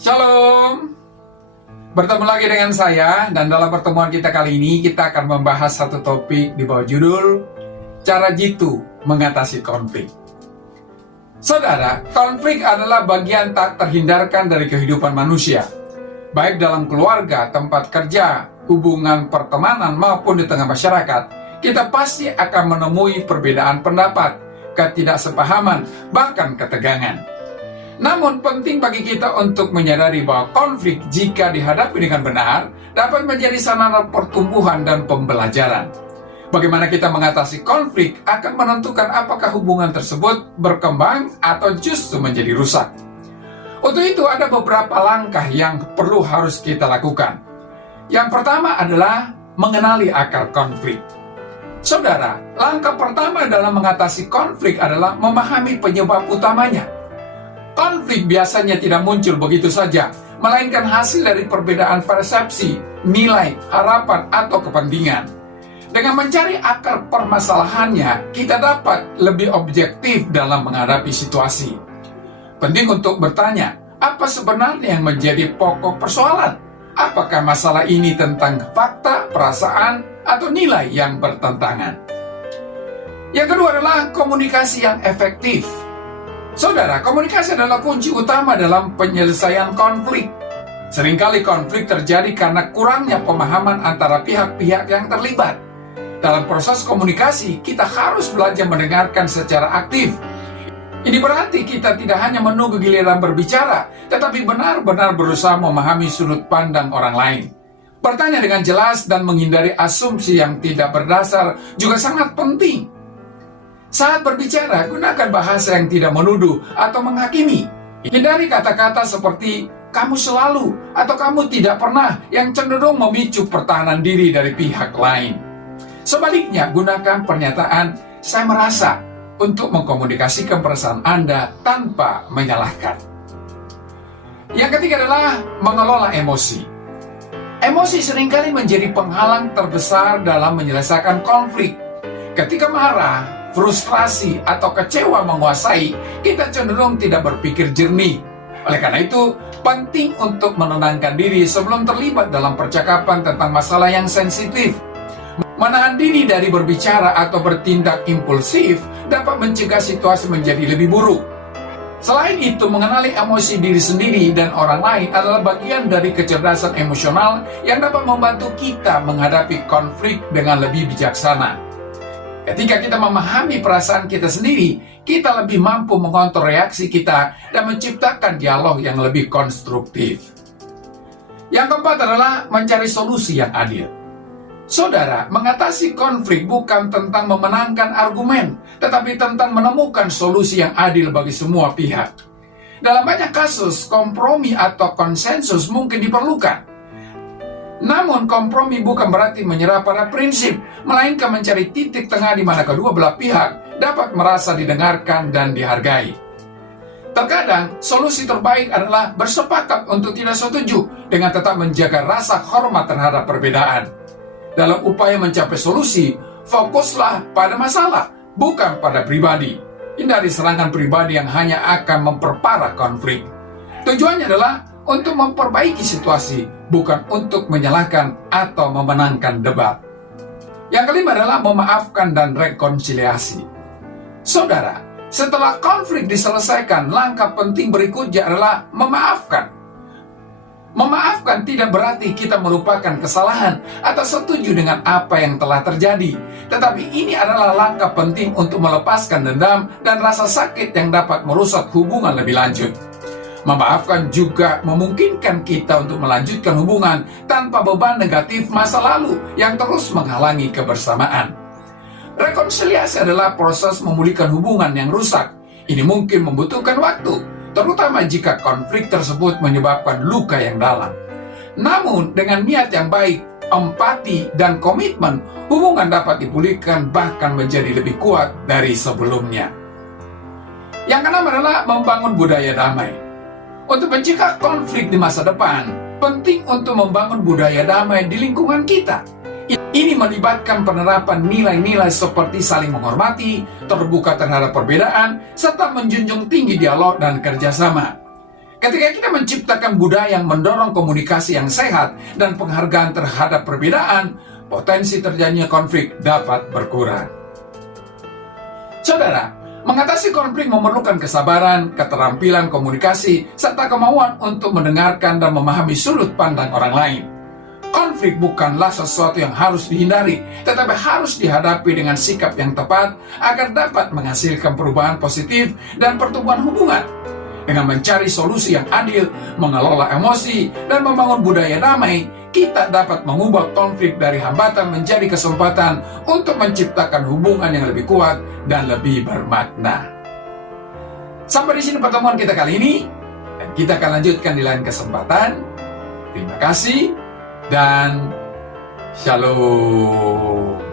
Shalom, bertemu lagi dengan saya, dan dalam pertemuan kita kali ini kita akan membahas satu topik di bawah judul Cara Jitu Mengatasi Konflik. Saudara, konflik adalah bagian tak terhindarkan dari kehidupan manusia, baik dalam keluarga, tempat kerja, hubungan pertemanan maupun di tengah masyarakat. Kita pasti akan menemui perbedaan pendapat, ketidaksepahaman, bahkan ketegangan. Namun penting bagi kita untuk menyadari bahwa konflik jika dihadapi dengan benar dapat menjadi sarana pertumbuhan dan pembelajaran. Bagaimana kita mengatasi konflik akan menentukan apakah hubungan tersebut berkembang atau justru menjadi rusak. Untuk itu ada beberapa langkah yang harus kita lakukan. Yang pertama adalah mengenali akar konflik. Saudara, langkah pertama dalam mengatasi konflik adalah memahami penyebab utamanya. Konflik biasanya tidak muncul begitu saja, melainkan hasil dari perbedaan persepsi, nilai, harapan, atau kepentingan. Dengan mencari akar permasalahannya, kita dapat lebih objektif dalam menghadapi situasi. Penting untuk bertanya, apa sebenarnya yang menjadi pokok persoalan? Apakah masalah ini tentang fakta, perasaan, atau nilai yang bertentangan? Yang kedua adalah komunikasi yang efektif. Saudara, komunikasi adalah kunci utama dalam penyelesaian konflik. Seringkali konflik terjadi karena kurangnya pemahaman antara pihak-pihak yang terlibat. Dalam proses komunikasi, kita harus belajar mendengarkan secara aktif. Ini berarti kita tidak hanya menunggu giliran berbicara, tetapi benar-benar berusaha memahami sudut pandang orang lain. Bertanya dengan jelas dan menghindari asumsi yang tidak berdasar juga sangat penting. Saat berbicara, gunakan bahasa yang tidak menuduh atau menghakimi. Hindari kata-kata seperti "kamu selalu" atau "kamu tidak pernah" yang cenderung memicu pertahanan diri dari pihak lain. Sebaliknya, gunakan pernyataan "saya merasa" untuk mengkomunikasikan perasaan Anda tanpa menyalahkan. Yang ketiga adalah mengelola emosi. Emosi seringkali menjadi penghalang terbesar dalam menyelesaikan konflik. Ketika marah, frustrasi, atau kecewa menguasai, kita cenderung tidak berpikir jernih. Oleh karena itu, penting untuk menenangkan diri sebelum terlibat dalam percakapan tentang masalah yang sensitif. Menahan diri dari berbicara atau bertindak impulsif dapat mencegah situasi menjadi lebih buruk. Selain itu, mengenali emosi diri sendiri dan orang lain adalah bagian dari kecerdasan emosional yang dapat membantu kita menghadapi konflik dengan lebih bijaksana. Ketika kita memahami perasaan kita sendiri, kita lebih mampu mengontrol reaksi kita dan menciptakan dialog yang lebih konstruktif. Yang keempat adalah mencari solusi yang adil. Saudara, mengatasi konflik bukan tentang memenangkan argumen, tetapi tentang menemukan solusi yang adil bagi semua pihak. Dalam banyak kasus, kompromi atau konsensus mungkin diperlukan. Namun, kompromi bukan berarti menyerah pada prinsip, melainkan mencari titik tengah di mana kedua belah pihak dapat merasa didengarkan dan dihargai. Terkadang, solusi terbaik adalah bersepakat untuk tidak setuju dengan tetap menjaga rasa hormat terhadap perbedaan. Dalam upaya mencapai solusi, fokuslah pada masalah, bukan pada pribadi. Hindari serangan pribadi yang hanya akan memperparah konflik. Tujuannya adalah untuk memperbaiki situasi, bukan untuk menyalahkan atau memenangkan debat. Yang kelima adalah memaafkan dan rekonsiliasi. Saudara, setelah konflik diselesaikan, langkah penting berikutnya adalah memaafkan. Memaafkan tidak berarti kita melupakan kesalahan atau setuju dengan apa yang telah terjadi, tetapi ini adalah langkah penting untuk melepaskan dendam dan rasa sakit yang dapat merusak hubungan lebih lanjut. Memaafkan juga memungkinkan kita untuk melanjutkan hubungan tanpa beban negatif masa lalu yang terus menghalangi kebersamaan. Rekonsiliasi adalah proses memulihkan hubungan yang rusak. Ini mungkin membutuhkan waktu, terutama jika konflik tersebut menyebabkan luka yang dalam. Namun, dengan niat yang baik, empati, dan komitmen, hubungan dapat dipulihkan bahkan menjadi lebih kuat dari sebelumnya. Yang keenam adalah membangun budaya damai. Untuk mencegah konflik di masa depan, penting untuk membangun budaya damai di lingkungan kita. Ini melibatkan penerapan nilai-nilai seperti saling menghormati, terbuka terhadap perbedaan, serta menjunjung tinggi dialog dan kerjasama. Ketika kita menciptakan budaya yang mendorong komunikasi yang sehat dan penghargaan terhadap perbedaan, potensi terjadinya konflik dapat berkurang. Saudara, mengatasi konflik memerlukan kesabaran, keterampilan komunikasi, serta kemauan untuk mendengarkan dan memahami sudut pandang orang lain. Konflik bukanlah sesuatu yang harus dihindari, tetapi harus dihadapi dengan sikap yang tepat agar dapat menghasilkan perubahan positif dan pertumbuhan hubungan. Dengan mencari solusi yang adil, mengelola emosi, dan membangun budaya damai, kita dapat mengubah konflik dari hambatan menjadi kesempatan untuk menciptakan hubungan yang lebih kuat dan lebih bermakna. Sampai di sini pertemuan kita kali ini, dan kita akan lanjutkan di lain kesempatan. Terima kasih, dan shalom.